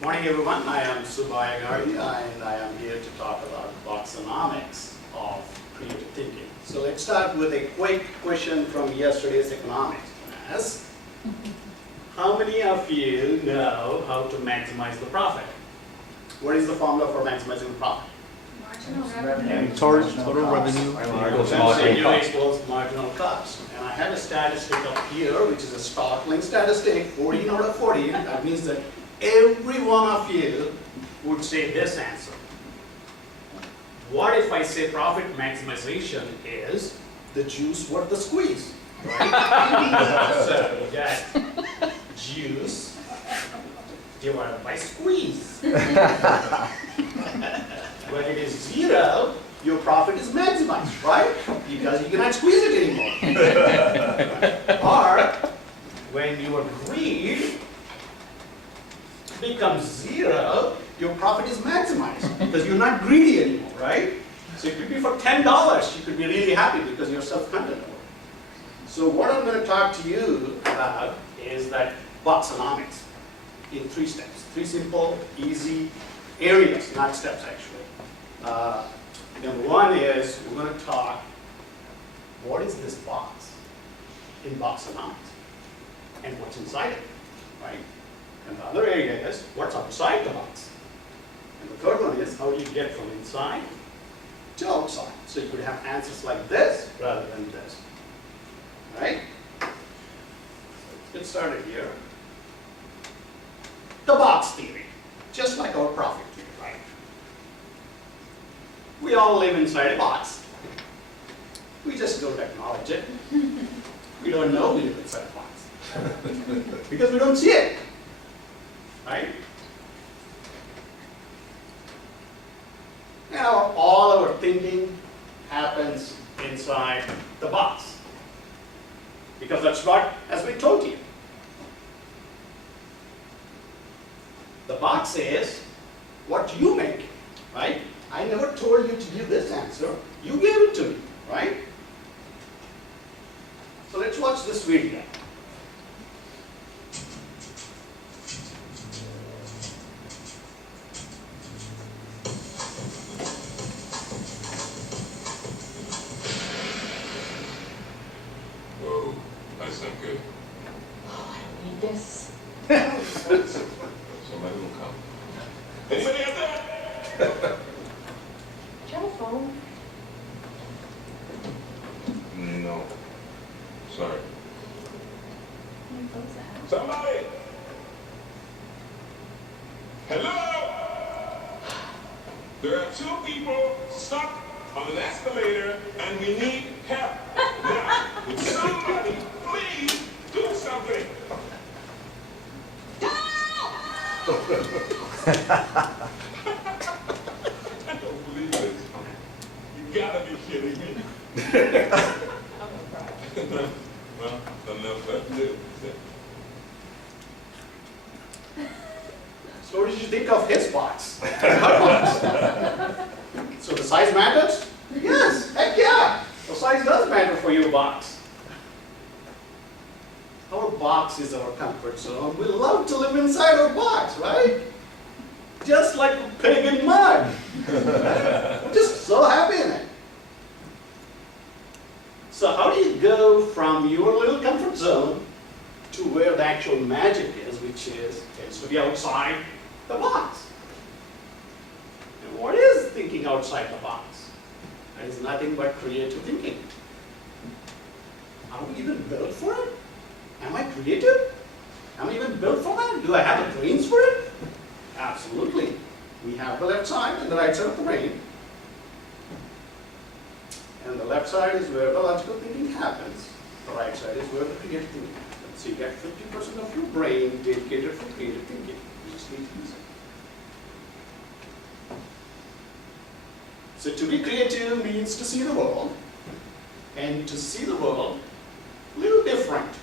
Morning everyone, I am Subba and I am here to talk about Boxonomics of creative thinking. So let's start with a quick question from yesterday's economics class. How many of you know how to maximize the profit? What is the formula for maximizing the profit? Total revenue equals marginal cost. And I have a statistic up here, which is a startling statistic, 14 out of 40. That means that every one of you would say this answer. What if I say profit maximization is the juice worth the squeeze? Right? So you get juice divided by squeeze. When it is 0, your profit is maximized, right? Because you cannot squeeze it anymore. Or when your greed becomes 0, your profit is maximized because you're not greedy anymore, right? So it could be for $10, you could be really happy because you're self-content. So what I'm going to talk to you about is that Boxonomics in 3 steps. 3 simple, easy areas, not steps actually. Number 1 is we're going to talk, what is this box in Boxonomics and what's inside it, right? And the other area is what's outside the box. And the third one is how do you get from inside to outside. So you could have answers like this rather than this. Right? So let's get started here. The box theory, just like our profit theory, right? We all live inside a box. We just don't acknowledge it. We don't know we live inside a box because we don't see it. Right? Now, all our thinking happens inside the box. Because that's what, as we told you. The box is what you make, right? I never told you to give this answer. You gave it to me, right? So let's watch this video. Good. Oh, I don't need this. Somebody will come. Anybody out there? Do you have a phone? No. Sorry. Your phone's out. Somebody! Hello? There are 2 people stuck on an escalator and we need help. Now, would somebody please do something? I don't believe it. You gotta be kidding me. I'm gonna cry. Well, nothing else left to do. So what did you think of his box? Her box? So the size matters? Yes, heck yeah. The size does matter for your box. Our box is our comfort zone. We love to live inside our box, right? Just like a pig in mud. We're just so happy in it. So how do you go from your little comfort zone to where the actual magic is, which tends to be outside the box? And what is thinking outside the box? It is nothing but creative thinking. Are we even built for it? Am I creative? Am I even built for that? Do I have the brains for it? Absolutely. We have the left side and the right side of the brain. And the left side is where the logical thinking happens. The right side is where the creative thinking happens. So you get 50% of your brain dedicated for creative thinking. You just need to use it. So to be creative means to see the world. And to see the world a little different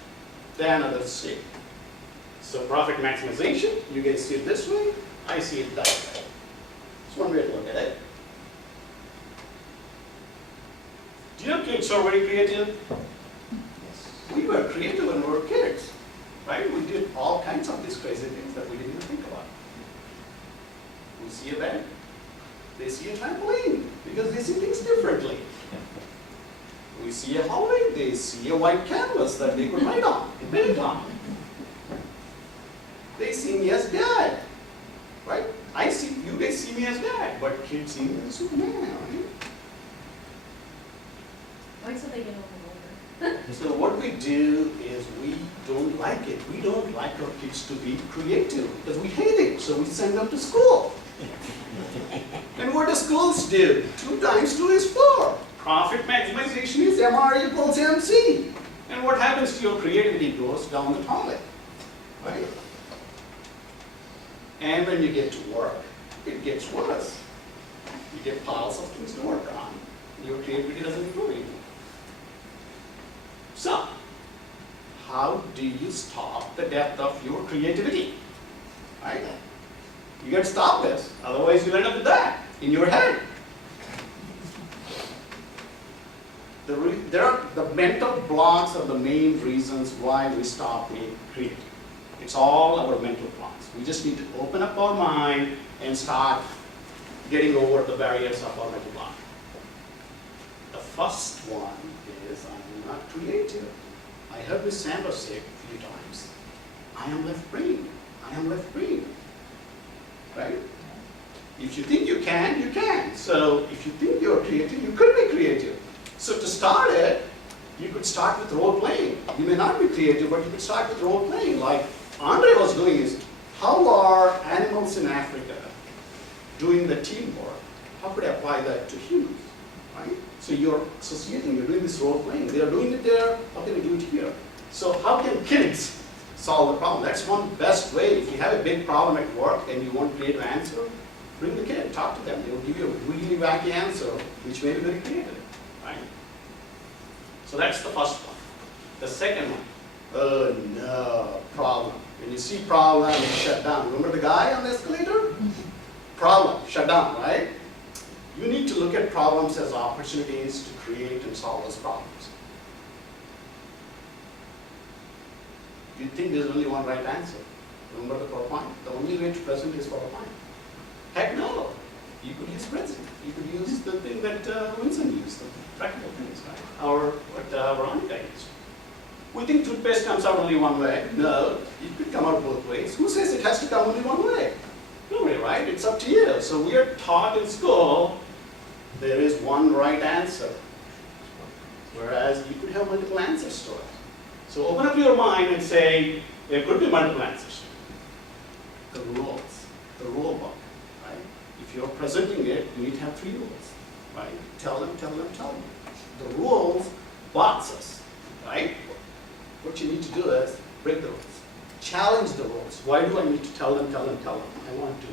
than others see. So profit maximization, you guys see it this way, I see it that way. It's one way to look at it. Do you know kids are very creative? Yes. We were creative when we were kids, right? We did all kinds of these crazy things that we didn't even think about. We see a bed, they see a trampoline, because they see things differently. We see a hallway, they see a white canvas that they could write on, and paint on. They see me as dad, right? You guys see me as dad, but kids see me as Superman, right? Wait till they get older. So what we do is we don't like it. We don't like our kids to be creative because we hate it. So we send them to school. And what do schools do? 2 times 2 is 4. Profit maximization is MR equals MC. And what happens to your creativity goes down the toilet, right? And when you get to work, it gets worse. You get piles of things to work on. Your creativity doesn't improve anymore. So, how do you stop the death of your creativity? Right? You got to stop this, otherwise you'll end up with that in your head. The mental blocks are the main reasons why we stop being creative. It's all our mental blocks. We just need to open up our mind and start getting over the barriers of our mental block. The first one is I'm not creative. I heard Miss Sanders say a few times, I am left-brained. I am left-brained. Right? If you think you can, you can. So if you think you're creative, you could be creative. So to start it, you could start with role playing. You may not be creative, but you could start with role playing. Like Andre was doing is, how are animals in Africa doing the teamwork? How could I apply that to humans? Right? So you're associating, you're doing this role playing. They are doing it there, how can we do it here? So how can kids solve the problem? That's one best way. If you have a big problem at work and you want a creative answer, bring the kid, talk to them. They will give you a really wacky answer, which may be very creative. Right? So that's the first one. The second one, oh no, problem. When you see problem, you shut down. Remember the guy on the escalator? Problem, shut down, right? You need to look at problems as opportunities to create and solve those problems. You think there's only one right answer. Remember the PowerPoint? The only way to present is PowerPoint. Heck no. You could use Prezi. You could use the thing that Winston used, the practical things, right? Or what Veronica used. We think toothpaste comes out only one way. No, it could come out both ways. Who says it has to come only one way? No way, right? It's up to you. So we are taught in school there is one right answer, whereas you could have multiple answers to it. So open up your mind and say, there could be multiple answers. The rules, the rule book, right? If you're presenting it, you need to have 3 rules, right? Tell them, tell them, tell them. The rules box us, right? What you need to do is break the rules. Challenge the rules. Why do I need to tell them, tell them, tell them? I want to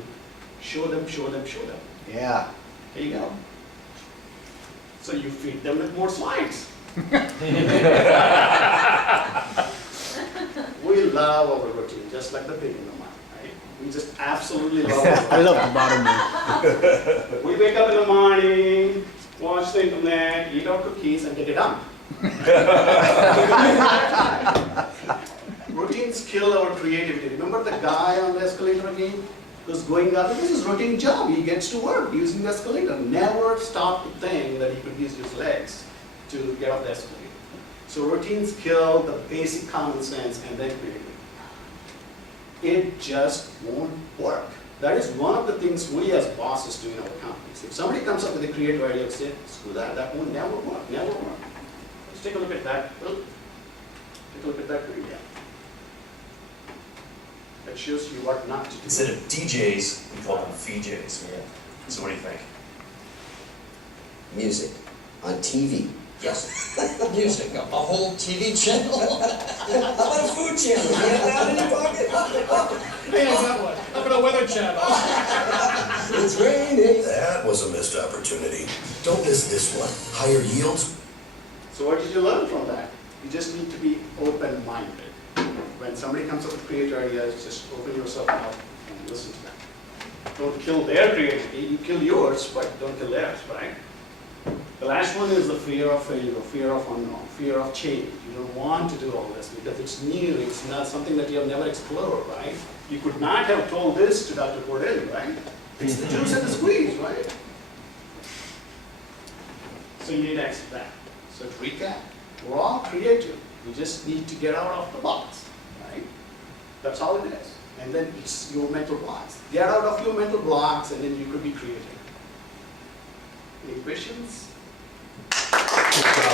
show them, show them, show them. Yeah. There you go. So you feed them with more slides. We love our routine, just like the pig in the mud, right? We just absolutely love our I love the bottom one. We wake up in the morning, watch the internet, eat our cookies, and get it done. Routines kill our creativity. Remember the guy on the escalator again? Who's going up, this is his routine job. He gets to work using the escalator. Never stop to think that he could use his legs to get off the escalator. So routines kill the basic common sense and then creativity. It just won't work. That is one of the things we as bosses do in our companies. If somebody comes up with a creative idea, say, screw that, that won't never work, never work. Let's take a look at that. Take a look at that video. That shows you what not to do. Instead of DJs, we call them VJs. Yeah. So what do you think? Music on TV. Yes, music, a whole TV channel. How about a food channel? You have that in your pocket? Hey, I got one. How about a weather channel? It's raining. That was a missed opportunity. Don't miss this one. Higher yields. So what did you learn from that? You just need to be open-minded. When somebody comes up with creative ideas, just open yourself up and listen to them. Don't kill their creativity, you kill yours, but don't kill theirs, right? The last one is the fear of failure, fear of unknown, fear of change. You don't want to do all this because it's new, it's not something that you have never explored, right? You could not have told this to Dr. Cordelli, right? It's the juice and the squeeze, right? So you need to accept that. So to recap, we're all creative. We just need to get out of the box, right? That's all it is. And then it's your mental blocks. Get out of your mental blocks and then you could be creative. Any questions? Good job.